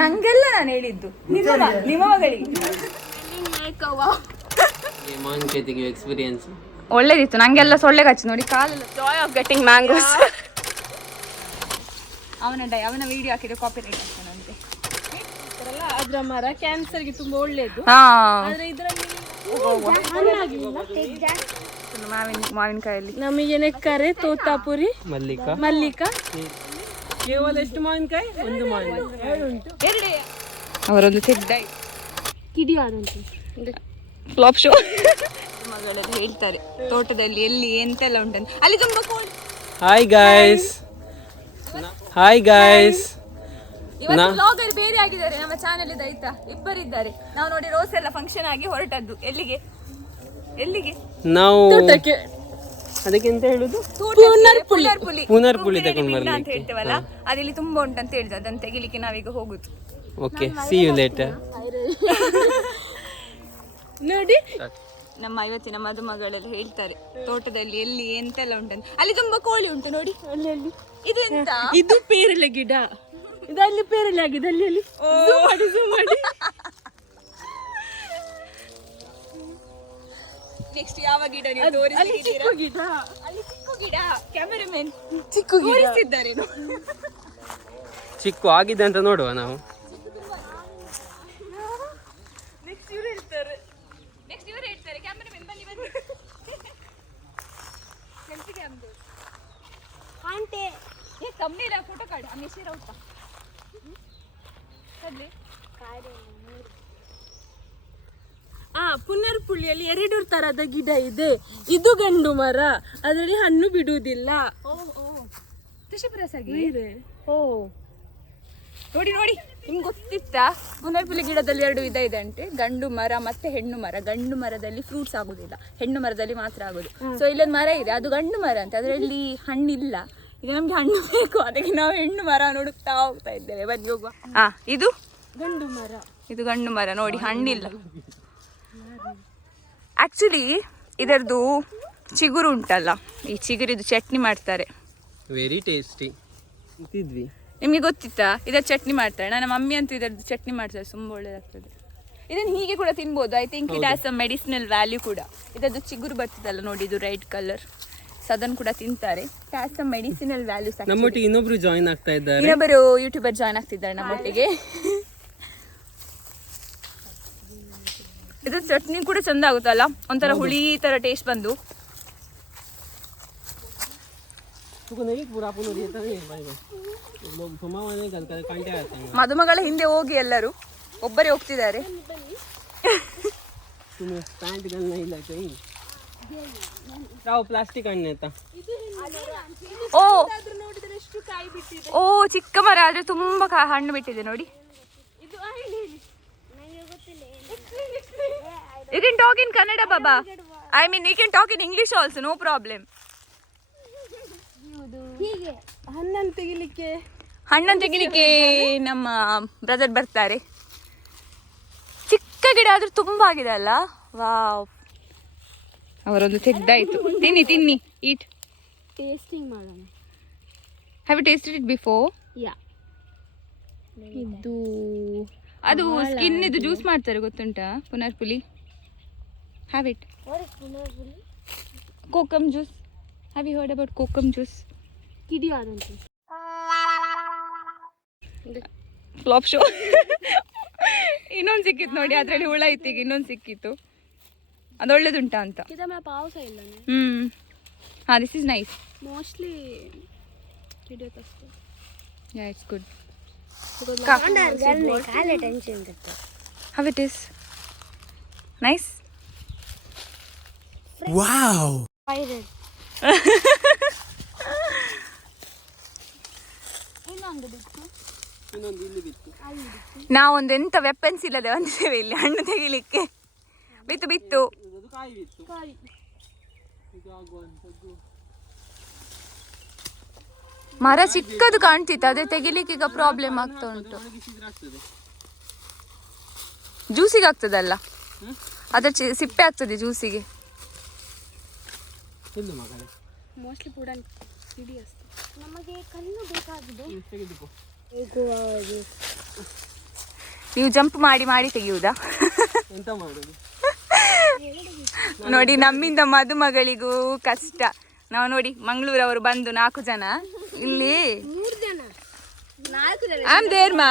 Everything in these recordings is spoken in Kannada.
ನಂಗೆಲ್ಲ ನಾನು ಹೇಳಿದ್ದು ನಿಮ್ಮ ಮಗಳಿಗೆ ಎಕ್ಸ್ಪೀರಿಯನ್ಸ್ ಒಳ್ಳೇದಿತ್ತು. ನಂಗೆಲ್ಲ ಸೊಳ್ಳೆ ಕಚ್ಚಿ ನೋಡಿ ಕಾಲೆಲ್ಲ. Joy of getting mangoes. ಅವನ ವಿಡಿಯೋ ಹಾಕಿದ್ರೆ ಕಾಪಿ ರೈಟ್ ಆಗ್ತಾನಂತೆ. ಅದ್ರ ಮರ ಕ್ಯಾನ್ಸರ್ಗೆ ತುಂಬಾ ಒಳ್ಳೇದು. ಆದ್ರೆ ಇದರಲ್ಲಿ ಮಾವಿನಕಾಯಲ್ಲಿ ನಮಗೆ ನೆಕ್ಕರೆ ತೋತಾಪುರಿ ಮಲ್ಲಿಕಾ ಕೇವಲ ಎಷ್ಟು ಮಾವಿನಕಾಯಿ? ಒಂದು ಮಾವಿನಕಾಯಿ ಉಂಟು. ಅವರೊಂದು ತೆಗ್ದಾಯಿ ಫ್ಲಾಪ್ ಶೋ ಮಗಳೆಲ್ಲ ಹೇಳ್ತಾರೆ ತೋಟದಲ್ಲಿ ಎಲ್ಲಿ ಎಂತೆಲ್ಲ ಉಂಟಂತ. ಅಲ್ಲಿ ತುಂಬಾ ಕೋಳಿ. ಹಾಯ್ ಗಾಯ್ಸ್ ಇವತ್ತು ಬ್ಲಾಗರ್ ಬೇರೆ ಆಗಿದ್ದಾರೆ. ನಮ್ಮ ಚಾನೆಲ್ ಇದೆ ಆಯ್ತಾ, ಇಬ್ಬರಿದ್ದಾರೆ. ನಾವು ನೋಡಿ ರೋಸ್ ಎಲ್ಲ ಫಂಕ್ಷನ್ ಆಗಿ ಹೊರಟದ್ದು. ಎಲ್ಲಿಗೆ ನಾವು ಅದಕ್ಕೆ ಎಂತ ಹೇಳುದು, ಪುನರ್ಪುಳಿ ತಗೊಂಡು ಬರ್ಲಿಕ್ಕೆ ಅಂತ ಹೇಳ್ತೇವಲ್ಲ, ಅದಿಲ್ಲಿ ತುಂಬಾ ಉಂಟಂತ ಹೇಳಿದ್ರು. ಅದನ್ನ ತೆಗಿಲಿಕ್ಕೆ ನಾವೀಗ ಹೋಗುದು. Okay, see you later. ನೋಡಿ ನಮ್ಮ ಇವತ್ತಿನ ಮದುಮಗಳೆಲ್ಲ ಹೇಳ್ತಾರೆ ತೋಟದಲ್ಲಿ ಎಲ್ಲಿ ಎಂತೆಲ್ಲ ಉಂಟಂತ. ಅಲ್ಲಿ ತುಂಬಾ ಕೋಳಿ ಉಂಟು ನೋಡಿ. ಅಲ್ಲಿ ಇದು ಎಂತ? ಇದು ಪೇರಲೆ ಗಿಡ. ಇದು ಅಲ್ಲಿ ಪೇರಲೆ ಆಗಿದೆ. ಅಲ್ಲಿ zoom ಮಾಡಿ ನೆಕ್ಸ್ಟ್ ಯಾವ ಗಿಡ ನೀವು ತೋರಿಸಿದ್ದೀರಾ? ಅಲ್ಲಿ ಚಿಕ್ಕು ಗಿಡ. ಕ್ಯಾಮೆರಾಮನ್ ಚಿಕ್ಕು ತೋರಿಸಿದ್ದಾರೆ. ಚಿಕ್ಕು ಆಗಿದೆ ಅಂತ ನೋಡುವ ನಾವು. ನೆಕ್ಸ್ಟ್ ಇವರು ಹೇಳ್ತಾರೆ ಕ್ಯಾಮೆರಾಮನ್ ಬನ್ನಿ ಸೆಲ್ಫಿಗೆ ಅಂದು ಆಂಟೆ ತಮ್ಮನೇರ ಫೋಟೋ ಕಾಡು. ಅಮೇಶಿರ ಊಟ ಸದ್ದೆ ಪುನರ್ಪುಳಿಯಲ್ಲಿ 2 ತರದ ಗಿಡ ಇದೆ. ಇದು ಗಂಡು ಮರ, ಅದರಲ್ಲಿ ಹಣ್ಣು ಬಿಡುವುದಿಲ್ಲ. ನೋಡಿ ನಿಮ್ಗೆ ಗೊತ್ತಿತ್ತಾ? ಪುನರ್ಪುಳಿ ಗಿಡದಲ್ಲಿ 2 ವಿಧ ಇದೆ ಅಂತೆ, ಗಂಡು ಮರ ಮತ್ತೆ ಹೆಣ್ಣು ಮರ. ಗಂಡು ಮರದಲ್ಲಿ ಫ್ರೂಟ್ಸ್ ಆಗುದಿಲ್ಲ, ಹೆಣ್ಣು ಮರದಲ್ಲಿ ಮಾತ್ರ ಆಗುದು. ಸೊ ಇಲ್ಲೊಂದು ಮರ ಇದೆ, ಅದು ಗಂಡು ಮರ ಅಂತ, ಅದರಲ್ಲಿ ಹಣ್ಣಿಲ್ಲ. ಈಗ ನಮ್ಗೆ ಹಣ್ಣು ಬೇಕು, ಅದಕ್ಕೆ ನಾವು ಹೆಣ್ಣು ಮರ ಹುಡುಕ್ತಾ ಹೋಗ್ತಾ ಇದ್ದೇವೆ. ಬನ್ನಿ ಹೋಗುವ. ಇದು ಗಂಡು ಮರ. ಇದು ಗಂಡು ಮರ ನೋಡಿ, ಹಣ್ಣಿಲ್ಲ. ಆಕ್ಚುಲಿ ಇದರದ್ದು ಚಿಗುರು ಉಂಟಲ್ಲ, ಈ ಚಿಗುರಿದು ಚಟ್ನಿ ಮಾಡ್ತಾರೆ. Very tasty. ನಿಮಗೆ ಗೊತ್ತಿತ್ತಾ ಇದರ ಚಟ್ನಿ ಮಾಡ್ತಾರೆ? ನನ್ನ ಮಮ್ಮಿ ಅಂತೂ ಇದರದ್ದು ಚಟ್ನಿ ಮಾಡ್ತಾರೆ, ತುಂಬ ಒಳ್ಳೇದಾಗ್ತದೆ. ಇದನ್ನು ಹೀಗೆ ಕೂಡ ತಿನ್ಬೋದು. I think it has a medicinal value ಕೂಡ. ಇದರದ್ದು ಚಿಗುರು ಬರ್ತದಲ್ಲ ನೋಡಿ, ಇದು ರೆಡ್ ಕಲರ್. ಸೊ ಅದನ್ನು ಕೂಡ ತಿಂತಾರೆ. It has a medicinal values. ನಮ್ಮೊಟ್ಟಿಗೆ ಇನ್ನೊಬ್ರು ಜಾಯಿನ್ ಆಗ್ತಾ ಇದ್ದಾರೆ, ಇನ್ನೊಬ್ಬರು ಯೂಟ್ಯೂಬರ್ ಜಾಯಿನ್ ಆಗ್ತಿದ್ದಾರೆ ನಮ್ಮೊಟ್ಟಿಗೆ. ಇದು ಚಟ್ನಿ ಕೂಡ ಚಂದ ಆಗುತ್ತಲ್ಲ, ಒಂಥರ ಹುಳಿ ತರ ಟೇಸ್ಟ್ ಬಂದು. ಮದುಮಗಳ ಹಿಂದೆ ಹೋಗಿ ಎಲ್ಲರೂ ಒಬ್ಬರೇ ಹೋಗ್ತಿದ್ದಾರೆ. ಪ್ಲಾಸ್ಟಿಕ್ ಓ ಚಿಕ್ಕ ಮರ ಆದ್ರೆ ತುಂಬಾ ಹಣ್ಣು ಬಿಟ್ಟಿದೆ ನೋಡಿ. You can talk in Kannada, Baba. I mean, you can talk in English also, no problem. ಹಣ್ಣನ್ನು ತೆಗಿಲಿಕ್ಕೆ ನಮ್ಮ ಬ್ರದರ್ ಬರ್ತಾರೆ. ಚಿಕ್ಕ ಗಿಡ ಆದ್ರೂ ತುಂಬಾ ಆಗಿದೆ ಅಲ್ಲ. ವಾವ್, ಅವರೊಂದು ತೆಗ್ದಾಯ್ತು. ತಿನ್ನಿ ಈಟ್. ಟೇಸ್ಟಿಂಗ್ ಮಾಡೋಣ. Have you tasted it before? Yeah. ಇದು ಅದು ಸ್ಕಿನ್ ಇದು ಜ್ಯೂಸ್ ಮಾಡ್ತಾರೆ, ಗೊತ್ತುಂಟಾ? ಪುನರ್ಪುಳಿ. Have it. Kokum juice. Have you heard about kokum juice? ಕಿಡಿಯಾದಂತೆ ಫ್ಲಾಪ್ ಶೋ. ಇನ್ನೊಂದು ಸಿಕ್ಕಿತ್ತು ನೋಡಿ, ಅದರಲ್ಲಿ ಹುಳ ಇತ್ತು. ಈಗ ಇನ್ನೊಂದು ಸಿಕ್ಕಿತ್ತು, ಅದು ಒಳ್ಳೇದುಂಟಾ ಅಂತ. ಪಾವಸ ಇಲ್ಲ. This is nice. Mostly yeah, it's good. How it is? Nice? Wow! ನಾವೊಂದು ಎಂತ ವೆಪನ್ಸ್ ಇಲ್ಲದೆ ಬಂದಿದ್ದೇವೆ ಇಲ್ಲಿ ಹಣ್ಣು ತೆಗಿಲಿಕ್ಕೆ. ಬಿತ್ತು ಮರ ಚಿಕ್ಕದು ಕಾಣ್ತಿತ್ತು, ಅದೇ ತೆಗಿಲಿಕ್ಕೆ ಈಗ ಪ್ರಾಬ್ಲಮ್ ಆಗ್ತಾ ಉಂಟು. ಜ್ಯೂಸಿಗೆ ಆಗ್ತದಲ್ಲ, ಅದ್ರ ಸಿಪ್ಪೆ ಆಗ್ತದೆ ಜ್ಯೂಸಿಗೆ. ಮೋಸ್ಟ್ಲಿ ಕೂಡ ನಮಗೆ ಕಣ್ಣು ಬೇಕಾಗಿದೆ. ನೀವು ಜಂಪ್ ಮಾಡಿ ಮಾಡಿ ತೆಗೆಯುವುದಾ? ಎಂತ ಮಾಡುದು? ನೋಡಿ, ನಮ್ಮಿಂದ ಮದುಮಗಳಿಗೂ ಕಷ್ಟ. ನಾವು ನೋಡಿ ಮಂಗಳೂರವರು ಬಂದು 4 ಜನ ಇಲ್ಲಿ. ಆಮ್ ದೇರ್ಮಾ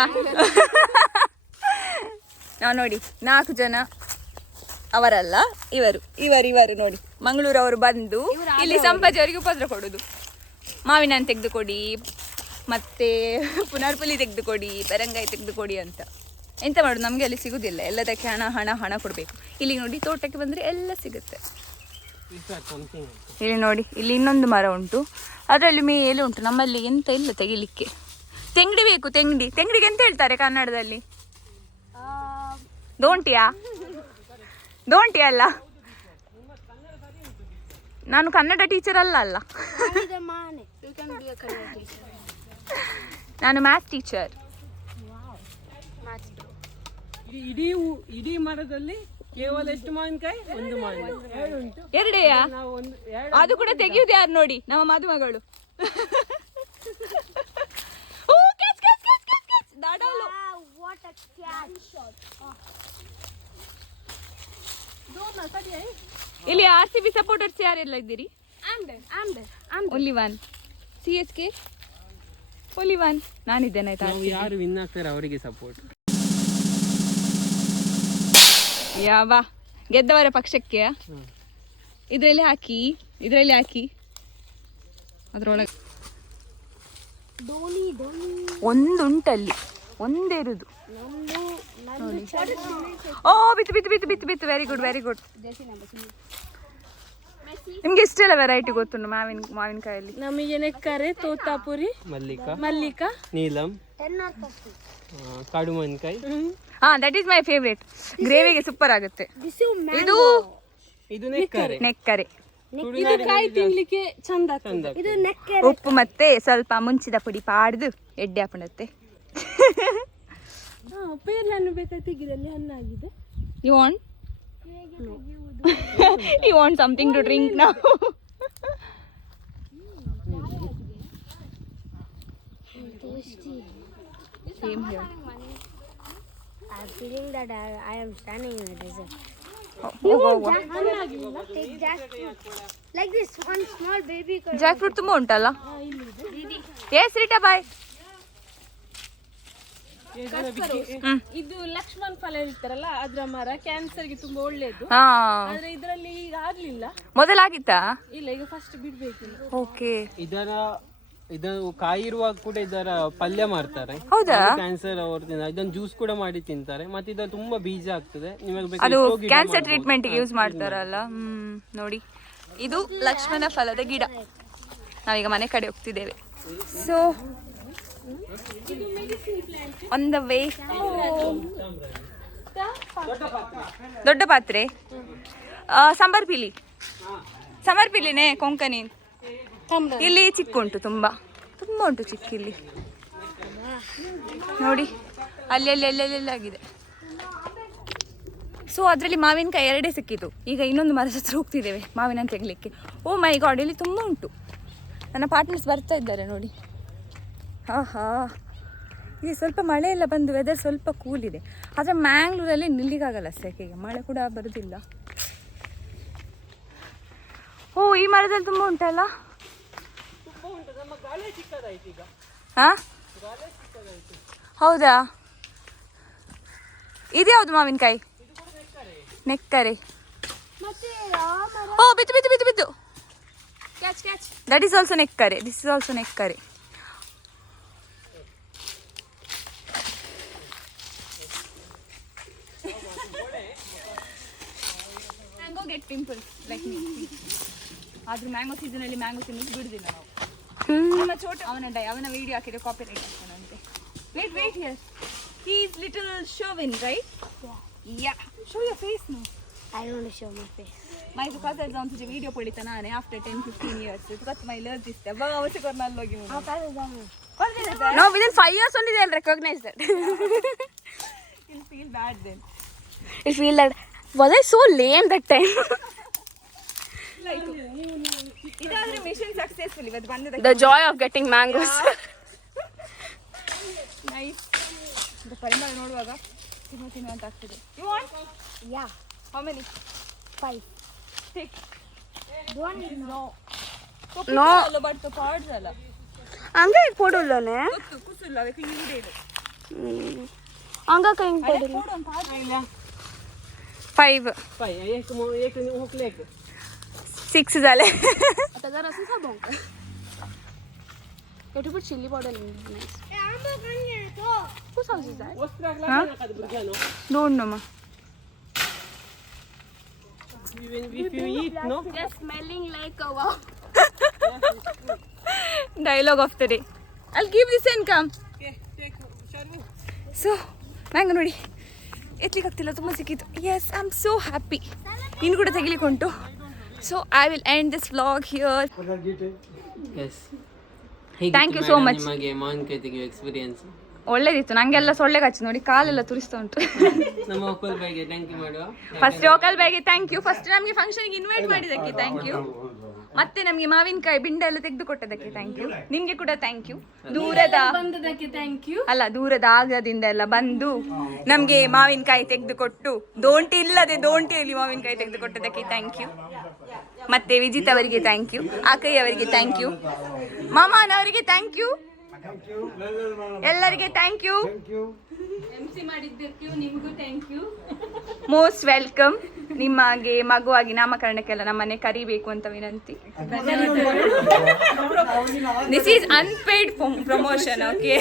ನಾವು ನೋಡಿ 4 ಜನ ಅವರಲ್ಲ, ಇವರು ನೋಡಿ ಮಂಗಳೂರವರು ಬಂದು ಇಲ್ಲಿ ಸಂಪಾಜಿ ಅವರಿಗೆ ಉಪದ್ರ ಕೊಡುದು. ಮಾವಿನ ಹಣ್ಣು ತೆಗೆದುಕೊಡಿ, ಮತ್ತೆ ಪುನರ್ಪುಲಿ ತೆಗೆದುಕೊಡಿ, ಬೆರಂಗಾಯಿ ತೆಗೆದುಕೊಡಿ ಅಂತ. ಎಂತ ಮಾಡೋದು, ನಮಗೆ ಅಲ್ಲಿ ಸಿಗುದಿಲ್ಲ. ಎಲ್ಲದಕ್ಕೆ ಹಣ ಕೊಡಬೇಕು. ಇಲ್ಲಿ ನೋಡಿ ತೋಟಕ್ಕೆ ಬಂದರೆ ಎಲ್ಲ ಸಿಗುತ್ತೆ. ಇಲ್ಲಿ ನೋಡಿ, ಇಲ್ಲಿ ಇನ್ನೊಂದು ಮರ ಉಂಟು, ಅದರಲ್ಲಿ ಮೇಲೆ ಉಂಟು. ನಮ್ಮಲ್ಲಿ ಎಂತ ಇಲ್ಲ ತೆಗಿಲಿಕ್ಕೆ. ತೆಂಗಡಿ ಬೇಕು, ತೆಂಗಡಿಗೆ ಎಂತ ಹೇಳ್ತಾರೆ ಕನ್ನಡದಲ್ಲಿ? ದೋಂಟಿಯಾ ಅಲ್ಲ, ನಾನು ಕನ್ನಡ ಟೀಚರ್ ಅಲ್ಲ. ನಾನು ಮ್ಯಾಥ್ಸ್ ಟೀಚರ್. ಇಡೀ ಮರದಲ್ಲಿ ಕೇವಲ ಎಷ್ಟು ಮಾವಿನಕಾಯಿ? 1 ಮಾವಿನಕಾಯಿ. ಎರಡೆಯಾ? ಅದು ಕೂಡ ತೆಗೆಯುವುದು ಯಾರು ನೋಡಿ, ನಮ್ಮ ಮದುಮಗಳು. ಇಲ್ಲಿ RCB ಸಪೋರ್ಟರ್ಸ್ ಯಾರೆಲ್ಲ ಇದ್ದೀರಿ? ಓನ್ಲಿ 1. CSK only 1. ನಾನಿದ್ದೇನೆ ಆಯ್ತಾ? ಯಾರು ವಿನ್ ಆಗ್ತಾರೆ ಅವರಿಗೆ ಸಪೋರ್ಟ್. ಯಾವ ಗೆದ್ದವರ ಪಕ್ಷಕ್ಕೆ ಇದರಲ್ಲಿ ಹಾಕಿ ಅದ್ರೊಳಗೆ ಒಂದುಂಟಲ್ಲಿ, ಒಂದೇ ಇರುದು. ಓ ಬಿತ್ತು. Very good. ನಿಮ್ಗೆ ಇಷ್ಟೆಲ್ಲ ವೆರೈಟಿ ಗೊತ್ತುಂಟು ಮಾವಿನಕಾಯಲ್ಲಿ? ನಮಗೆ ನೆಕ್ಕರೆ, ತೋತಾಪುರಿ, ಮಲ್ಲಿಕಾ, ನೀಲಂ, ಕಾಡು ಮಾವಿನಕಾಯಿ. That is my favourite. ಗ್ರೇವಿಗೆ ಸೂಪರ್ ಆಗುತ್ತೆ. ಇದು ನೆಕ್ಕರೆ. ಕಾಯಿ ತಿನ್ಲಿಕ್ಕೆ ಚಂದ. ಉಪ್ಪು ಮತ್ತೆ ಸ್ವಲ್ಪ ಮುಂಚಿದ ಪುಡಿ ಪಾಡ್ದು ಎಡ್ಡೆ ಹಾಪಣತ್ತೆ. ಪೇರ್ಲನ್ನು ಬೇಕಾದ್ರೆ ತೆಗಿದಲ್ಲಿ ಹಣ್ಣಾಗಿದೆ. You want something to drink now? Same here. I'm feeling that I am standing in a desert. Take jackfruit. Like this, one small baby. Jackfruit ತುಂಬಾ ಉಂಟಲ್ಲ? Yes, Rita, bye. ಇದು ಲಕ್ಷ್ಮಣ್ ಫಲ ಹೇಳ್ತಾರಲ್ಲ, ಅದ್ರ ಮರ ಕ್ಯಾನ್ಸರ್ಗೆ ತುಂಬಾ ಒಳ್ಳೇದು. ಆದ್ರೆ ಇದರಲ್ಲಿ ಈಗ ಆಗ್ಲಿಲ್ಲ. ಮೊದಲಾಗಿತ್ತಾ? ಇಲ್ಲ, ಈಗ ಫಸ್ಟ್ ಬಿಡ್ಬೇಕು. ಓಕೆ. ಇದು ಕಾಯಿ ಇರುವಾಗ ಕೂಡ ಇದರ ಪಲ್ಯ ಮಾಡ್ತಾರೆ. ಹೌದಾ? ಕ್ಯಾನ್ಸರ್ ಇದನ್ನು ಜ್ಯೂಸ್ ಕೂಡ ಮಾಡಿ ತಿಂತಾರೆ. ಮತ್ತೆ ಇದು ತುಂಬಾ ಬೀಜ ಆಗ್ತದೆ. ನಿಮಗೆ ಅದು ಕ್ಯಾನ್ಸರ್ ಟ್ರೀಟ್ಮೆಂಟ್ ಗೆ ಯೂಸ್ ಮಾಡ್ತಾರಲ್ಲ. ನೋಡಿ, ಇದು ಲಕ್ಷ್ಮಣ ಫಲದ ಗಿಡ. ನಾವೀಗ ಮನೆ ಕಡೆ ಹೋಗ್ತಿದ್ದೇವೆ. So on the way. ದೊಡ್ಡ ಪಾತ್ರೆ, ಸಾಂಬಾರ್ ಪಿಲಿನೇ ಕೊಂಕಣಿ. ಇಲ್ಲಿ ಚಿಕ್ಕ ಉಂಟು, ತುಂಬಾ ಉಂಟು ಚಿಕ್ಕ. ಇಲ್ಲಿ ನೋಡಿ, ಅಲ್ಲಿ ಆಗಿದೆ. ಸೊ ಅದರಲ್ಲಿ ಮಾವಿನಕಾಯಿ 2 ಸಿಕ್ಕಿತು. ಈಗ ಇನ್ನೊಂದು ಮರದ ಹತ್ರ ಹೋಗ್ತಿದ್ದೇವೆ ಮಾವಿನ ತೆಗಲಿಕ್ಕೆ. ಓ ಮೈ ಗಾಡ್, ಇಲ್ಲಿ ತುಂಬ ಉಂಟು. ನನ್ನ ಪಾರ್ಟ್ನರ್ಸ್ ಬರ್ತಾ ಇದ್ದಾರೆ ನೋಡಿ. ಈಗ ಸ್ವಲ್ಪ ಮಳೆ ಎಲ್ಲ ಬಂದು ವೆದರ್ ಸ್ವಲ್ಪ ಕೂಲ್ ಇದೆ. ಆದರೆ ಮ್ಯಾಂಗ್ಳೂರಲ್ಲಿ ನಿಲ್ಲಿಗಾಗಲ್ಲ ಸೆಕೆಗೆ, ಮಳೆ ಕೂಡ ಬರೋದಿಲ್ಲ. ಓ, ಈ ಮರದಲ್ಲಿ ತುಂಬ ಉಂಟಲ್ಲ. ಹೌದಾ? ಇದ್ಯಾವುದು ಮಾವಿನಕಾಯಿ? ನೆಕ್ಕರೆ. ಓ, ಬಿತ್ತು. ದಟ್ ಈಸ್ ಆಲ್ಸೋ ನೆಕ್ಕರೆ. ದಿಸ್ ಇಸ್ ಆಲ್ಸೋ ನೆಕ್ಕರೆ. Mango get pimples like me. ಆದ್ರೂ ಮ್ಯಾಂಗೋ ಸೀಸನ್ ಅಲ್ಲಿ ಮ್ಯಾಂಗೋ ತಿನ್ನೋದು ಬಿಡುದಿಲ್ಲ ನಾವು. ನಮ್ಮ ಚೋಟ ಅವನ ವಿಡಿಯೋ ಹಾಕಿದ್ರೆ ಕಾಪಿ ರೈಟ್ ಆಗ್ತಾನಂತೆ. Wait here. He is little Chauvin, right? Yeah. Show your face now. I don't want to show my face. My cousin जाऊन तुझे वीडियो पडीता ना ने after 10-15 years. तुका स्माइलर दिसते. बघ अवश्य करणार लोगी म्हणून. No, within 5 years only they'll recognize that. You'll feel bad then. You'll feel that, was I so lame that time? Like, idaದ್ರೆ mission successful. ಇವತ್ತು ಬಂದದ. The joy of getting mangoes. ಪರಿಮಳ ನೋಡುವಾಗ ತಿನ್ನು ಅಂತ ಆಗ್ತದೆ. You want? Yeah. How many? 5. Take. Don't know. No. But pods ಅಲ್ಲ. ಹಂಗೆ ಪೋಡಲ್ಲನೆ ಗೊತ್ತು ಕುಸುಲ್ಲ ಅದಕ್ಕೆ ಇವುದೇ ಇದೆ. ಹಂಗ ಕೈ ಪೋಡಲ್ಲ. 5 6 झाले. आता जरा असं साबण एवढी पण चिल्ली पावडर नाही खूप सावजीच आहे दोन नो मग If you eat, no? just smelling like a wow dialogue of the day. I'll give this and come. So mango ನೋಡಿ ಎತ್ಲಿಕ್ಕೆ ಆಗ್ತಿಲ್ಲ, ತುಂಬ ಸಿಕ್ಕಿತ್ತು. Yes I am so happy. ನೀನು ಕೂಡ ತೆಗಿಲಿಕ್ಕೆ ಉಂಟು. So I will end this vlog here. Yes. Thank you so much. ನಿಮಗೆ ಮಾವಿನಕಾಯಿ ತೆಗೆಯುವ ಎಕ್ಸ್ಪೀರಿಯನ್ಸ್ ಒಳ್ಳೇದಿತ್ತು. ನನಗೆಲ್ಲ ಸೊಳ್ಳೆ ಕಚ್ಚಿ ನೋಡಿ ಕಾಲೆಲ್ಲ ತುರಿಸ್ತಾ ಉಂಟು. ನಮ್ಮ ಒಕ್ಕಲ್ ಬಾಯಿಗೆ ಥ್ಯಾಂಕ್ ಯು ಮಾಡುವ. ಫಸ್ಟ್ ಲೋಕಲ್ ಬ್ಯಾಗೆ ಥ್ಯಾಂಕ್ ಯು. ಫಸ್ಟ್ ನಮಗೆ ಫಂಕ್ಷನ್ಗೆ ಇನ್ವೈಟ್ ಮಾಡಿದ್ದಕ್ಕೆ ಥ್ಯಾಂಕ್ ಯು. ಮತ್ತೆ ನಮಗೆ ಮಾವಿನಕಾಯಿ ಬಿಂಡ ಎಲ್ಲ ತೆಗೆದು ಕೊಟ್ಟದಕ್ಕೆ ಥ್ಯಾಂಕ್ ಯು. ನಿಮಗೆ ಕೂಡ ಥ್ಯಾಂಕ್ ಯು. ದೂರದ ಬಂದದಕ್ಕೆ ಥ್ಯಾಂಕ್ ಯು. ಅಲ್ಲ, ದೂರದ ಆಗದಿಂದ ಎಲ್ಲ ಬಂದು ನಮಗೆ ಮಾವಿನಕಾಯಿ ತೆಗೆದುಕೊಟ್ಟು ದೋಂಟಿಯಲ್ಲಿ ಮಾವಿನಕಾಯಿ ತೆಗೆದುಕೊಟ್ಟದಕ್ಕೆ ಥ್ಯಾಂಕ್ ಯು. ಮತ್ತೆ ವಿಜಿತ್ ಅವರಿಗೆ ಥ್ಯಾಂಕ್ ಯು, ಆಕೈ ಅವರಿಗೆ ಥ್ಯಾಂಕ್ ಯು, ಮಾಮನವರಿಗೆ ಥ್ಯಾಂಕ್ ಯು, ಎಲ್ಲರಿಗೆ ಥ್ಯಾಂಕ್ ಯು. MC ಮಾಡಿದ್ದಕ್ಕೆ ನಿಮಗೂ ಥ್ಯಾಂಕ್ ಯು. Most welcome. ನಿಮಗೆ ಮಗುವಾಗಿ ನಾಮಕರಣಕ್ಕೆಲ್ಲ ನಮ್ಮನೆ ಕರಿಬೇಕು ಅಂತ ವಿನಂತಿ. This is unpaid promotion. Okay,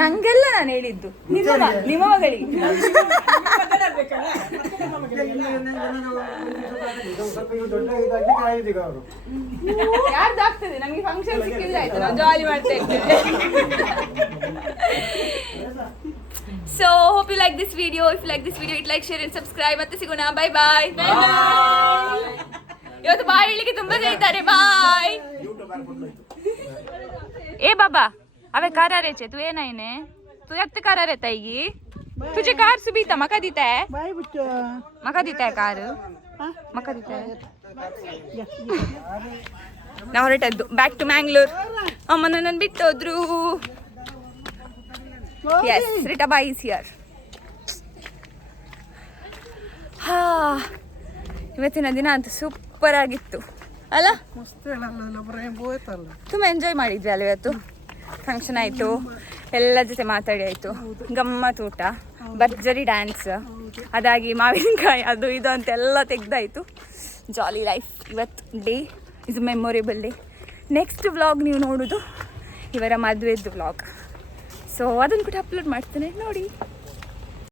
ನಂಗೆಲ್ಲ ನಾನು ಹೇಳಿದ್ದು ನಿಮ್ಮ ಮಗಳಿಗೆ. ಯಾರ್ದಾಗ್ತದೆ ನಮಗೆ ಫಂಕ್ಷನ್ ಸಿಕ್ಕಿದ್ರೆ ಆಯ್ತು, ನಾವು ಜಾಲಿ ಮಾಡ್ತಾ ಇರ್ತೇವೆ. So hope you like this video. If you like this video, hit like, share and subscribe. ಮತ್ತೆ ಸಿಗೋಣ. bye bye. ಇವತ್ತು ಬಾಯ್ ಹೇಳಿಕ್ಕೆ ತುಂಬಾ ಜನ ಇದ್ದಾರೆ. ಬಾಯ್. ए बाबा अबे कारा रे तू ये नहीं ने तू यत्त कारा रहता है ये तुझे कार सुबीता मका देता है मका देता है कार मका देता है ನಾವು ಹೊರಟದ್ದು ಬ್ಯಾಕ್ ಟು ಮ್ಯಾಂಗ್ಳೂರ್. ಅಮ್ಮ ನನ್ನನ್ನು ಬಿಟ್ಟು ಹೋದ್ರು. Yes, Rita is here. ಹಾ, ಇವತ್ತಿನ ದಿನ ಅಂತೂ ಸೂಪರ್ ಆಗಿತ್ತು ಅಲ್ಲ? ತುಂಬ ಎಂಜಾಯ್ ಮಾಡಿದ್ವಿ ಅಲ್ಲ ಇವತ್ತು. ಫಂಕ್ಷನ್ ಆಯಿತು, ಎಲ್ಲ ಜೊತೆ ಮಾತಾಡಿ ಆಯಿತು, ಗಮ್ಮತ್ ಊಟ, ಭರ್ಜರಿ ಡ್ಯಾನ್ಸ್, ಅದಾಗಿ ಮಾವಿನಕಾಯಿ ಅದು ಇದು ಅಂತೆಲ್ಲ ತೆಗ್ದಾಯಿತು. ಜಾಲಿ ಲೈಫ್. ಇವತ್ತು day is memorable day. Next vlog ನೀವು ನೋಡೋದು ಇವರ ಮದುವೆದ್ದು ವ್ಲಾಗ್. ಸೊ ಅದನ್ನು ಕೂಡ ಅಪ್ಲೋಡ್ ಮಾಡ್ತೇನೆ ನೋಡಿ.